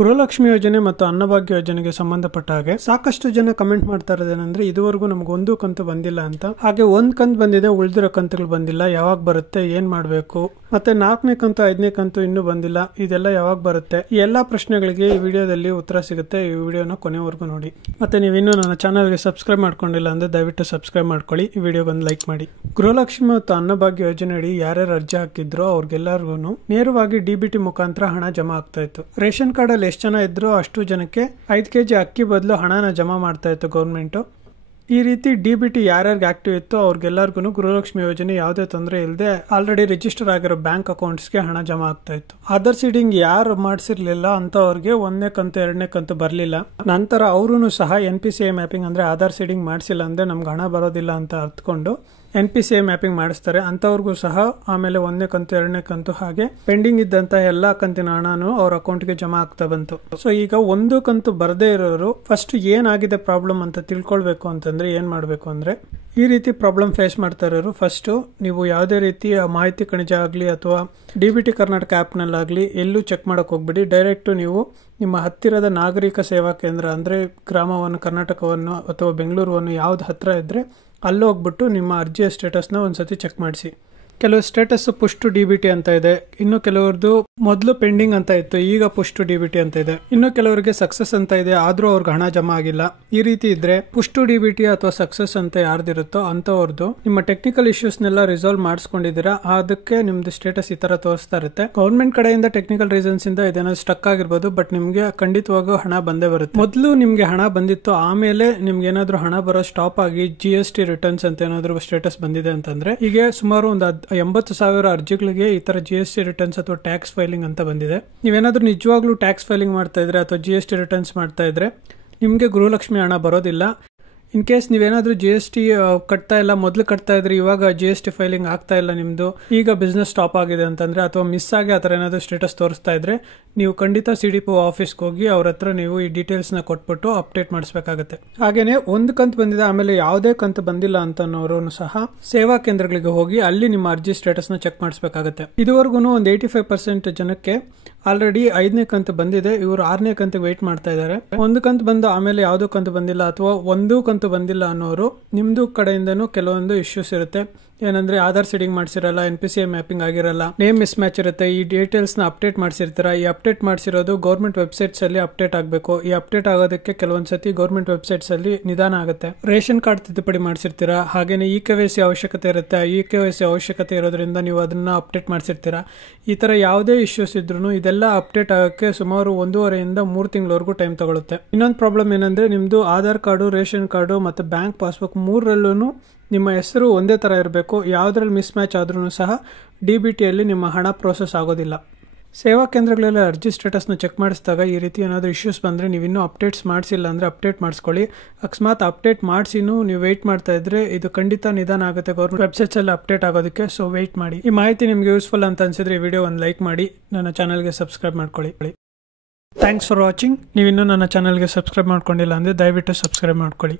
ಗೃಹಲಕ್ಷ್ಮಿ ಯೋಜನೆ ಮತ್ತು ಅನ್ನಭಾಗ್ಯ ಯೋಜನೆಗೆ ಸಂಬಂಧಪಟ್ಟ ಹಾಗೆ ಸಾಕಷ್ಟು ಜನ ಕಮೆಂಟ್ ಮಾಡ್ತಾ ಇರೋದೇನಂದ್ರೆ ಇದುವರೆಗೂ ನಮ್ಗೆ ಒಂದು ಕಂತು ಬಂದಿಲ್ಲ ಅಂತ. ಹಾಗೆ ಒಂದ್ ಕಂತು ಬಂದಿದೆ, ಉಳಿದಿರೋ ಕಂತುಗಳು ಬಂದಿಲ್ಲ, ಯಾವಾಗ ಬರುತ್ತೆ, ಏನ್ ಮಾಡ್ಬೇಕು, ಮತ್ತೆ 4ನೇ ಕಂತು 5ನೇ ಕಂತು ಇನ್ನೂ ಬಂದಿಲ್ಲ, ಇದೆಲ್ಲ ಯಾವಾಗ ಬರುತ್ತೆ, ಈ ಎಲ್ಲಾ ಪ್ರಶ್ನೆಗಳಿಗೆ ಈ ವಿಡಿಯೋದಲ್ಲಿ ಉತ್ತರ ಸಿಗುತ್ತೆ. ಈ ವಿಡಿಯೋನ ಕೊನೆವರೆಗೂ ನೋಡಿ. ಮತ್ತೆ ನೀವಿನ್ನೂ ನನ್ನ ಚಾನಲ್ಗೆ ಸಬ್ಸ್ಕ್ರೈಬ್ ಮಾಡ್ಕೊಂಡಿಲ್ಲ ಅಂದ್ರೆ ದಯವಿಟ್ಟು ಸಬ್ಸ್ಕ್ರೈಬ್ ಮಾಡ್ಕೊಳ್ಳಿ, ಈ ವಿಡಿಯೋಗೊಂದು ಲೈಕ್ ಮಾಡಿ. ಗೃಹಲಕ್ಷ್ಮಿ ಮತ್ತು ಅನ್ನಭಾಗ್ಯ ಯೋಜನೆ ಅಡಿ ಯಾರ್ಯಾರು ಅರ್ಜಿ ಹಾಕಿದ್ರು ಅವ್ರಿಗೆಲ್ಲರಿಗೂ ನೇರವಾಗಿ ಡಿಬಿಟಿ ಮುಖಾಂತರ ಹಣ ಜಮಾ ಆಗ್ತಾ ಇತ್ತು. ರೇಷನ್ ಕಾರ್ಡ್ ಅಲ್ಲಿ ಎಷ್ಟು ಜನ ಇದ್ರು ಅಷ್ಟು ಜನಕ್ಕೆ 5 kg ಅಕ್ಕಿ ಬದಲು ಹಣನ ಜಮಾ ಮಾಡ್ತಾ ಇತ್ತು ಗೌರ್ಮೆಂಟ್. ಈ ರೀತಿ ಡಿಬಿಟಿ ಯಾರ್ಯಾರಿಗೆ ಆಕ್ಟಿವ್ ಇತ್ತು ಅವ್ರಿಗೆಲ್ಲರಿಗೂ ಗೃಹಲಕ್ಷ್ಮಿ ಯೋಜನೆ ಯಾವುದೇ ತೊಂದರೆ ಇಲ್ಲದೆ ಆಲ್ರೆಡಿ ರಿಜಿಸ್ಟರ್ ಆಗಿರೋ ಬ್ಯಾಂಕ್ ಅಕೌಂಟ್ಸ್ಗೆ ಹಣ ಜಮಾ ಆಗ್ತಾ ಇತ್ತು. ಆಧಾರ್ ಸೀಡಿಂಗ್ ಯಾರು ಮಾಡಿಸಿರ್ಲಿಲ್ಲ ಅಂತವ್ರಿಗೆ 1ನೇ ಕಂತು 2ನೇ ಕಂತು ಬರಲಿಲ್ಲ. ನಂತರ ಅವರು ಸಹ NPCI ಮ್ಯಾಪಿಂಗ್ ಅಂದ್ರೆ ಆಧಾರ್ ಸೀಡಿಂಗ್ ಮಾಡಿಸಿಲ್ಲ ಅಂದ್ರೆ ನಮ್ಗೆ ಹಣ ಬರೋದಿಲ್ಲ ಅಂತ ಅರ್ಥಕೊಂಡು NPCI ಮ್ಯಾಪಿಂಗ್ ಮಾಡಿಸ್ತಾರೆ. ಅಂತವ್ರಿಗೂ ಸಹ ಆಮೇಲೆ 1ನೇ ಕಂತು 2ನೇ ಕಂತು ಹಾಗೆ ಪೆಂಡಿಂಗ್ ಇದ್ದಂತ ಎಲ್ಲಾ ಕಂತಿನ ಹಣನು ಅವ್ರ ಅಕೌಂಟ್ಗೆ ಜಮಾ ಆಗ್ತಾ ಬಂತು. ಸೊ ಈಗ ಒಂದು ಕಂತು ಬರದೇ ಇರೋರು ಫಸ್ಟ್ ಏನಾಗಿದೆ ಪ್ರಾಬ್ಲಮ್ ಅಂತ ತಿಳ್ಕೊಳ್ಬೇಕು ಅಂತಂದ್ರೆ ಏನ್ ಮಾಡ್ಬೇಕು ಅಂದ್ರೆ, ಈ ರೀತಿ ಪ್ರಾಬ್ಲಮ್ ಫೇಸ್ ಮಾಡ್ತಾ ಇರೋರು ಫಸ್ಟ್ ನೀವು ಯಾವುದೇ ರೀತಿಯ ಮಾಹಿತಿ ಕಣಿಜ ಆಗಲಿ ಅಥವಾ ಡಿಬಿಟಿ ಕರ್ನಾಟಕ ಆಪ್ ನಲ್ಲಾಗ್ಲಿ ಎಲ್ಲೂ ಚೆಕ್ ಮಾಡಕ್ ಹೋಗ್ಬಿಡಿ. ಡೈರೆಕ್ಟ್ ನೀವು ನಿಮ್ಮ ಹತ್ತಿರದ ನಾಗರಿಕ ಸೇವಾ ಕೇಂದ್ರ ಅಂದ್ರೆ ಗ್ರಾಮವನ್ನು, ಕರ್ನಾಟಕವನ್ನು ಅಥವಾ ಬೆಂಗಳೂರನ್ನು ಯಾವ್ದು ಹತ್ರ ಇದ್ರೆ ಅಲ್ಲಿ ಹೋಗ್ಬಿಟ್ಟು ನಿಮ್ಮ ಅರ್ಜಿಯ ಸ್ಟೇಟಸ್ನ ಒಂದ್ಸತಿ ಚೆಕ್ ಮಾಡಿಸಿ. ಕೆಲವು ಸ್ಟೇಟಸ್ ಪುಷ್ ಟು ಡಿಬಿಟಿ ಅಂತ ಇದೆ, ಇನ್ನು ಕೆಲವರದು ಮೊದಲು ಪೆಂಡಿಂಗ್ ಅಂತ ಇತ್ತು, ಈಗ ಪುಷ್ ಟು ಡಿಬಿಟಿ ಅಂತ ಇದೆ, ಇನ್ನು ಕೆಲವರಿಗೆ ಸಕ್ಸಸ್ ಅಂತ ಇದೆ ಆದ್ರೂ ಅವ್ರಿಗೆ ಹಣ ಜಮಾ ಆಗಿಲ್ಲ. ಈ ರೀತಿ ಇದ್ರೆ ಪುಷ್ ಟು ಡಿಬಿಟಿ ಅಥವಾ ಸಕ್ಸಸ್ ಅಂತ ಯಾರ್ದಿರುತ್ತೋ ಅಂತವ್ರದ್ದು ನಿಮ್ಮ ಟೆಕ್ನಿಕಲ್ ಇಶ್ಯೂಸ್ನೆಲ್ಲ ರಿಸಾಲ್ವ್ ಮಾಡಿಸ್ಕೊಂಡಿದ್ದೀರಾ, ಅದಕ್ಕೆ ನಿಮ್ದು ಸ್ಟೇಟಸ್ ಈ ತರ ತೋರಿಸ್ತಾ ಇರುತ್ತೆ. ಗೌರ್ಮೆಂಟ್ ಕಡೆಯಿಂದ ಟೆಕ್ನಿಕಲ್ ರೀಸನ್ಸ್ ಇಂದ ಇದೇನಾದ್ರು ಸ್ಟಕ್ ಆಗಿರ್ಬೋದು, ಬಟ್ ನಿಮ್ಗೆ ಖಂಡಿತವಾಗೂ ಹಣ ಬಂದೇ ಬರುತ್ತೆ. ಮೊದಲು ನಿಮ್ಗೆ ಹಣ ಬಂದಿತ್ತು, ಆಮೇಲೆ ನಿಮ್ಗೆ ಏನಾದ್ರು ಹಣ ಬರೋ ಸ್ಟಾಪ್ ಆಗಿ GST ರಿಟರ್ನ್ಸ್ ಅಂತ ಏನಾದ್ರು ಸ್ಟೇಟಸ್ ಬಂದಿದೆ ಅಂತಂದ್ರೆ ಈಗ ಸುಮಾರು ಒಂದು 80,000 ಅರ್ಜಿಗಳಿಗೆ ಈ ತರ GST ರಿಟರ್ನ್ಸ್ ಅಥವಾ ಟ್ಯಾಕ್ಸ್ ಫೈಲಿಂಗ್ ಅಂತ ಬಂದಿದೆ. ನೀವೇನಾದ್ರೂ ನಿಜವಾಗ್ಲೂ ಟ್ಯಾಕ್ಸ್ ಫೈಲಿಂಗ್ ಮಾಡ್ತಾ ಇದ್ರೆ ಅಥವಾ GST ರಿಟರ್ನ್ಸ್ ಮಾಡ್ತಾ ಇದ್ರೆ ನಿಮ್ಗೆ ಗೃಹಲಕ್ಷ್ಮಿ ಹಣ ಬರೋದಿಲ್ಲ. ಇನ್ ಕೇಸ್ ನೀವೇನಾದ್ರೂ GST ಕಟ್ತಾ ಇಲ್ಲ, ಮೊದಲು ಕಟ್ತಾ ಇದ್ರೆ ಇವಾಗ GST ಫೈಲಿಂಗ್ ಆಗ್ತಾ ಇಲ್ಲ ನಿಮ್ದು, ಈಗ ಬಿಸ್ನೆಸ್ ಸ್ಟಾಪ್ ಆಗಿದೆ ಅಂತಂದ್ರೆ ಅಥವಾ ಮಿಸ್ ಆಗಿ ಆತರ ಏನಾದ್ರು ಸ್ಟೇಟಸ್ ತೋರಿಸ್ತಾ ಇದ್ರೆ ನೀವು ಖಂಡಿತ CDPO ಆಫೀಸ್ಗೆ ಹೋಗಿ ಅವ್ರ ಹತ್ರ ನೀವು ಈ ಡೀಟೇಲ್ಸ್ ನ ಕೊಟ್ಬಿಟ್ಟು ಅಪ್ಡೇಟ್ ಮಾಡಿಸ್ಬೇಕಾಗುತ್ತೆ. ಹಾಗೇನೆ ಒಂದು ಕಂತು ಬಂದಿದೆ ಆಮೇಲೆ ಯಾವುದೇ ಕಂತು ಬಂದಿಲ್ಲ ಅಂತನೋರು ಸಹ ಸೇವಾ ಕೇಂದ್ರಗಳಿಗೆ ಹೋಗಿ ಅಲ್ಲಿ ನಿಮ್ಮ ಅರ್ಜಿ ಸ್ಟೇಟಸ್ ನ ಚೆಕ್ ಮಾಡಿಸ್ಬೇಕಾಗುತ್ತೆ. ಇದುವರೆಗೂ ಒಂದು 85% ಜನಕ್ಕೆ ಆಲ್ರೆಡಿ 5ನೇ ಕಂತು ಬಂದಿದೆ, ಇವರು 6ನೇ ಕಂತಿಗೆ ವೇಟ್ ಮಾಡ್ತಾ ಇದ್ದಾರೆ. ಒಂದು ಕಂತು ಬಂದು ಆಮೇಲೆ ಯಾವುದೋ ಕಂತು ಬಂದಿಲ್ಲ ಅಥವಾ ಒಂದು ಕಂತು ಬಂದಿಲ್ಲ ಅನ್ನೋರು ನಿಮ್ದು ಕಡೆಯಿಂದನೂ ಕೆಲವೊಂದು ಇಶ್ಯೂಸ್ ಇರುತ್ತೆ. ಏನಂದ್ರೆ ಆಧಾರ್ ಸೀಡಿಂಗ್ ಮಾಡಿಸಿರಲ್ಲ, NPCI ಮ್ಯಾಪಿಂಗ್ ಆಗಿರಲ್ಲ, ನೇಮ್ ಮಿಸ್ ಮ್ಯಾಚ್ ಇರುತ್ತೆ, ಈ ಡೀಟೇಲ್ಸ್ ನ ಅಪ್ಡೇಟ್ ಮಾಡಿಸಿರ್ತೀರಾ. ಈ ಅಪ್ಡೇಟ್ ಮಾಡಿಸಿರೋದು ಗೌರ್ಮೆಂಟ್ ವೆಬ್ಸೈಟ್ಸ್ ಅಲ್ಲಿ ಅಪ್ಡೇಟ್ ಆಗಬೇಕು. ಈ ಅಪ್ಡೇಟ್ ಆಗೋದಕ್ಕೆ ಕೆಲವೊಂದ್ಸತಿ ಗೌರ್ಮೆಂಟ್ ವೆಬ್ಸೈಟ್ಸ್ ಅಲ್ಲಿ ನಿಧಾನ ಆಗುತ್ತೆ. ರೇಷನ್ ಕಾರ್ಡ್ ತಿದ್ದುಪಡಿ ಮಾಡಿಸಿರ್ತೀರಾ, ಹಾಗೇನೆ EKYC ಅವಶ್ಯಕತೆ ಇರುತ್ತೆ. EKYC ಅವಶ್ಯಕತೆ ಇರೋದ್ರಿಂದ ನೀವು ಅದನ್ನ ಅಪ್ಡೇಟ್ ಮಾಡಿಸಿರ್ತೀರಾ. ಈ ತರ ಯಾವುದೇ ಇಶ್ಯೂಸ್ ಇದ್ರೂ ಇದೆಲ್ಲ ಅಪ್ಡೇಟ್ ಆಗಕ್ಕೆ ಸುಮಾರು 1.5 ಇಂದ 3 ತಿಂಗಳವರೆಗೂ ಟೈಮ್ ತಗೊಳುತ್ತೆ. ಇನ್ನೊಂದು ಪ್ರಾಬ್ಲಮ್ ಏನಂದ್ರೆ ನಿಮ್ದು ಆಧಾರ್ ಕಾರ್ಡು, ರೇಷನ್ ಕಾರ್ಡು ಮತ್ತೆ ಬ್ಯಾಂಕ್ ಪಾಸ್ಬುಕ್ 3ರಲ್ಲೂ ನಿಮ್ಮ ಹೆಸರು ಒಂದೇ ತರ ಇರಬೇಕು. ಯಾವ್ದ್ರಲ್ಲಿ ಮಿಸ್ ಮ್ಯಾಚ್ ಆದ್ರೂ ಸಹ DBTಯಲ್ಲಿ ನಿಮ್ಮ ಹಣ ಪ್ರೋಸೆಸ್ ಆಗೋದಿಲ್ಲ. ಸೇವಾ ಕೇಂದ್ರಗಳಲ್ಲಿ ಅರ್ಜಿ ಸ್ಟೇಟಸ್ ನ ಚೆಕ್ ಮಾಡಿಸಿದಾಗ ಈ ರೀತಿ ಏನಾದ್ರು ಇಶ್ಯೂಸ್ ಬಂದ್ರೆ ನೀವಿನ್ನೂ ಅಪ್ಡೇಟ್ಸ್ ಮಾಡಿಸಿಲ್ಲ ಅಂದ್ರೆ ಅಪ್ಡೇಟ್ ಮಾಡಿಸ್ಕೊಳ್ಳಿ. ಅಕಸ್ಮಾತ್ ಅಪ್ಡೇಟ್ ಮಾಡಿಸಿನೂ ನೀವು ವೆಯ್ಟ್ ಮಾಡ್ತಾ ಇದ್ರೆ ಇದು ಖಂಡಿತ ನಿಧಾನ ಆಗುತ್ತೆ ಗೌರ್ಮೆಂಟ್ ವೆಬ್ಸೈಟ್ಸ್ ಅಲ್ಲಿ ಅಪ್ಡೇಟ್ ಆಗೋದಕ್ಕೆ. ಸೊ ವೆಯ್ಟ್ ಮಾಡಿ. ಈ ಮಾಹಿತಿ ನಿಮ್ಗೆ ಯೂಸ್ಫುಲ್ ಅಂತ ಅನ್ಸಿದ್ರೆ ಈ ವಿಡಿಯೋ ಒಂದು ಲೈಕ್ ಮಾಡಿ, ನನ್ನ ಚಾನಲ್ಗೆ ಸಬ್ಸ್ಕ್ರೈಬ್ ಮಾಡ್ಕೊಳ್ಳಿ. Thanks for watching. ನೀವಿನ್ನೂ ನನ್ನ ಚಾನಲ್ಗೆ ಸಬ್ಸ್ಕ್ರೈಬ್ ಮಾಡ್ಕೊಂಡಿಲ್ಲ ಅಂದ್ರೆ ದಯವಿಟ್ಟು ಸಬ್ಸ್ಕ್ರೈಬ್ ಮಾಡ್ಕೊಳ್ಳಿ.